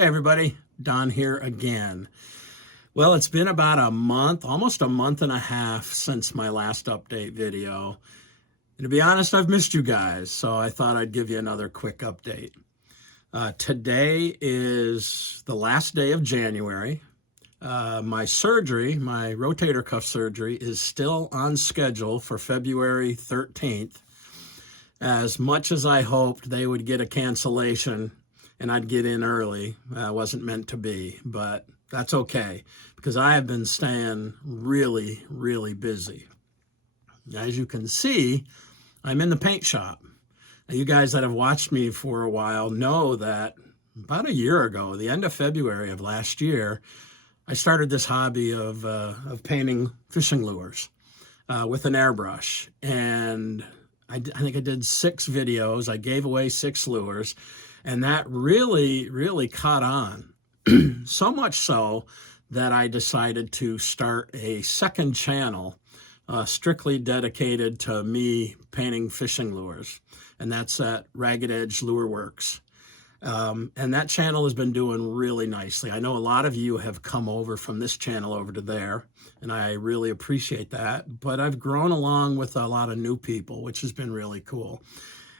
Hey everybody, Don here again. Well, it's been about a month, almost a month and a half since my last update video. And to be honest, I've missed you guys, so I thought I'd give you another quick update. Today is the last day of January. My surgery, my rotator cuff surgery, is still on schedule for February 13th. As much as I hoped they would get a cancellation and I'd get in early, wasn't meant to be, but that's okay because I have been staying really, really busy. As you can see, I'm in the paint shop. Now, you guys that have watched me for a while know that about a year ago, the end of February of last year, I started this hobby of painting fishing lures with an airbrush. And I think I did 6 videos. I gave away 6 lures. And that really caught on. So much so that I decided to start a second channel strictly dedicated to me painting fishing lures. And that's at Ragged Edge Lure Works. And that channel has been doing really nicely. I know a lot of you have come over from this channel over to there, and I really appreciate that. But I've grown along with a lot of new people, which has been really cool.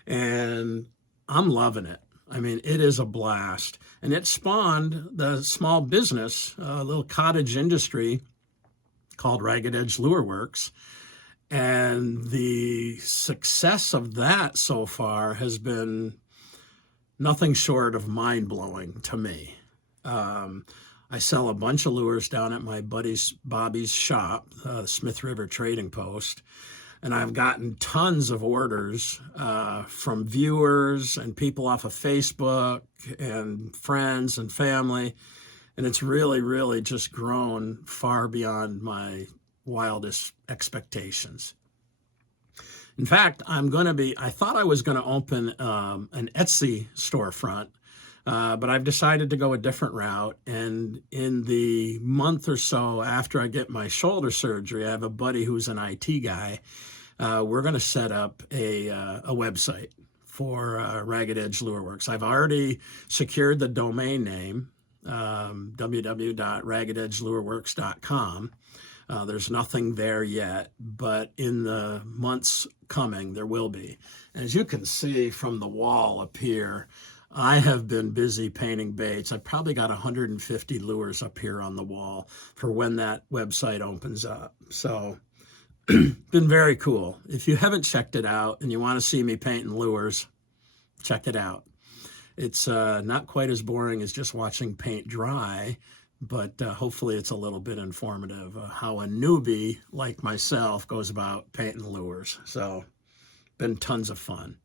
And I'm loving it. I mean, it is a blast. And it spawned the small business, a little cottage industry called Ragged Edge Lure Works. And the success of that so far has been nothing short of mind-blowing to me. I sell a bunch of lures down at my buddy Bobby's shop, the Smith River Trading Post. And I've gotten tons of orders from viewers and people off of Facebook and friends and family. And it's really just grown far beyond my wildest expectations. In fact, I thought I was going to open an Etsy storefront, but I've decided to go a different route. And in the month or so after I get my shoulder surgery, I have a buddy who's an IT guy. We're going to set up a website for Ragged Edge Lure Works. I've already secured the domain name, www.raggededgelureworks.com. There's nothing there yet, but in the months coming, there will be. And as you can see from the wall up here, I have been busy painting baits. I've probably got 150 lures up here on the wall for when that website opens up. So been very cool. If you haven't checked it out and you want to see me painting lures, check it out. It's not quite as boring as just watching paint dry, but hopefully it's a little bit informative how a newbie like myself goes about painting lures. So been tons of fun.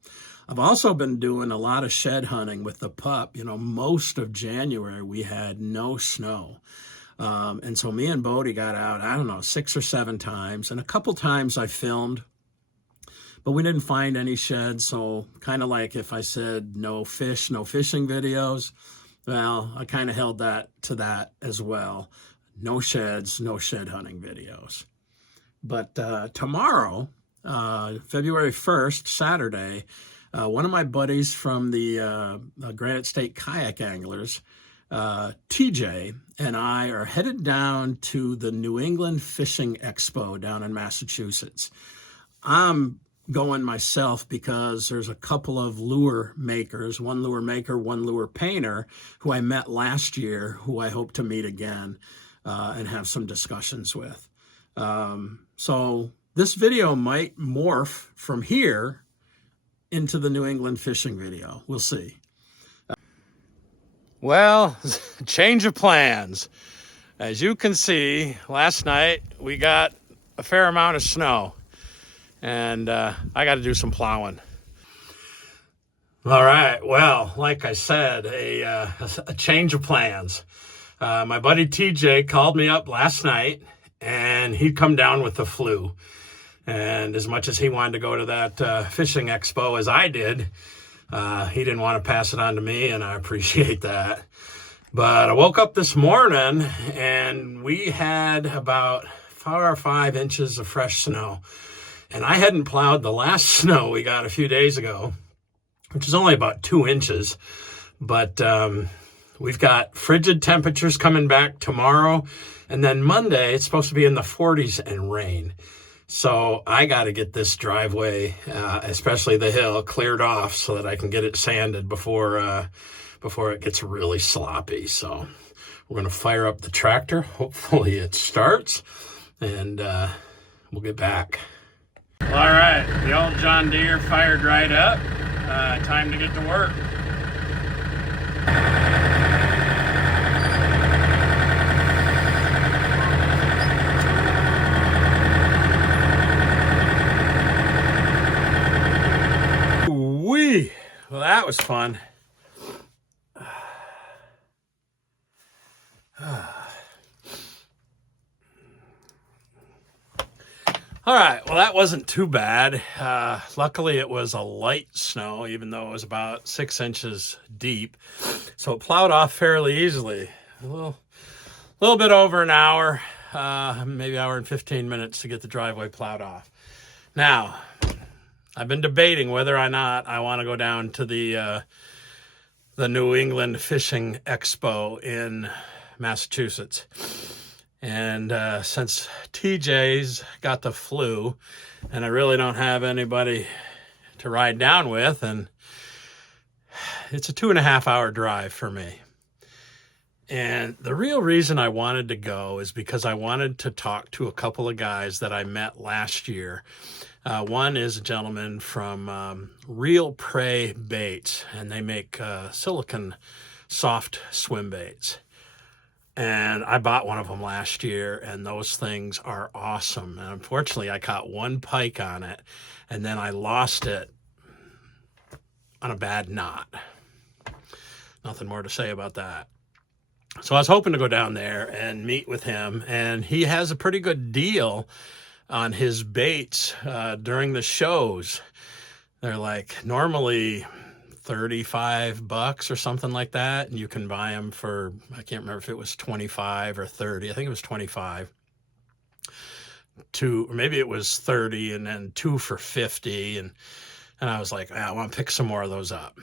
I've also been doing a lot of shed hunting with the pup. You know, most of January we had no snow. And so me and Bodie got out, I don't know, 6 or 7 times. And a couple times I filmed, but we didn't find any sheds. So kind of like if I said no fish, no fishing videos, well, I kind of held that to that as well. No sheds, no shed hunting videos. But tomorrow, February 1st, Saturday, one of my buddies from the Granite State Kayak Anglers, TJ, and I are headed down to the New England Fishing Expo down in Massachusetts. I'm going myself because there's a couple of lure makers, one lure maker, one lure painter, who I met last year, who I hope to meet again and have some discussions with. So this video might morph from here into the New England fishing video. We'll see. Well, change of plans. As you can see, last night we got a fair amount of snow, and I got to do some plowing. All right, well, like I said, a change of plans. My buddy TJ called me up last night, and he'd come down with the flu. And as much as he wanted to go to that fishing expo as I did, he didn't want to pass it on to me, and I appreciate that. But I woke up this morning, and we had about 4 or 5 inches of fresh snow. And I hadn't plowed the last snow we got a few days ago, which is only about 2 inches. But We've got frigid temperatures coming back tomorrow, and then Monday it's supposed to be in the 40s and rain. So I got to get this driveway, especially the hill, cleared off so that I can get it sanded before it gets really sloppy. So we're going to fire up the tractor. Hopefully it starts, and we'll get back. All right, the old John Deere fired right up. Time to get to work. Wee! Well, that was fun. All right, well, that wasn't too bad. Luckily, it was a light snow, even though it was about 6 inches deep. So it plowed off fairly easily. A little bit over an hour, maybe hour and 15 minutes to get the driveway plowed off. Now, I've been debating whether or not I want to go down to the New England Fishing Expo in Massachusetts. And since TJ's got the flu and I really don't have anybody to ride down with, and it's a 2.5 hour drive for me. And the real reason I wanted to go is because I wanted to talk to a couple of guys that I met last year. One is a gentleman from Real Prey Baits, and they make silicone soft swim baits. And I bought one of them last year, and those things are awesome. And unfortunately, I caught one pike on it, and then I lost it on a bad knot. Nothing more to say about that. So I was hoping to go down there and meet with him, and he has a pretty good deal on his baits during the shows. They're like normally $35 or something like that, and you can buy them for, I can't remember if it was 25 or 30. I think it was 25. Or maybe it was 30, and then 2 for 50. And I was like, I want to pick some more of those up.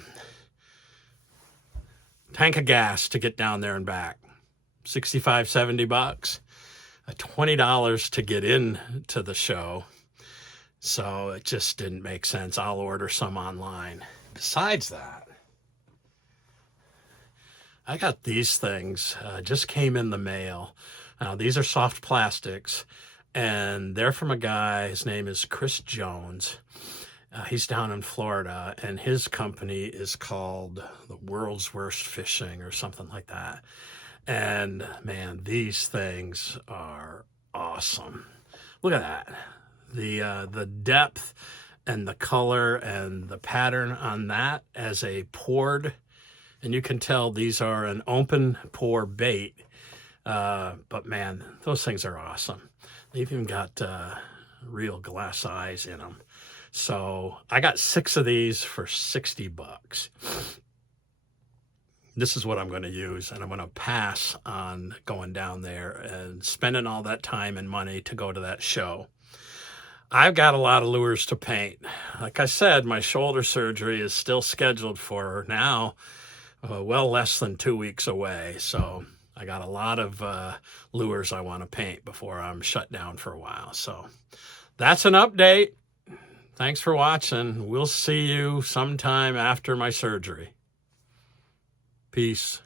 Tank of gas to get down there and back, $65, $70. $20 to get in to the show. So it just didn't make sense. I'll order some online. Besides that, I got these things, just came in the mail. Now, these are soft plastics, and they're from a guy, his name is Chris Jones. He's down in Florida, and his company is called The World's Worst Fishing or something like that. And man, these things are awesome. Look at that. The depth and the color and the pattern on that as a poured, and you can tell these are an open pour bait. But man, those things are awesome. They've even got real glass eyes in them. So I got 6 of these for $60. This is what I'm going to use, and I'm going to pass on going down there and spending all that time and money to go to that show. I've got a lot of lures to paint. Like I said, my shoulder surgery is still scheduled for now, well less than 2 weeks away. So I got a lot of lures I want to paint before I'm shut down for a while. So that's an update. Thanks for watching. We'll see you sometime after my surgery. Peace.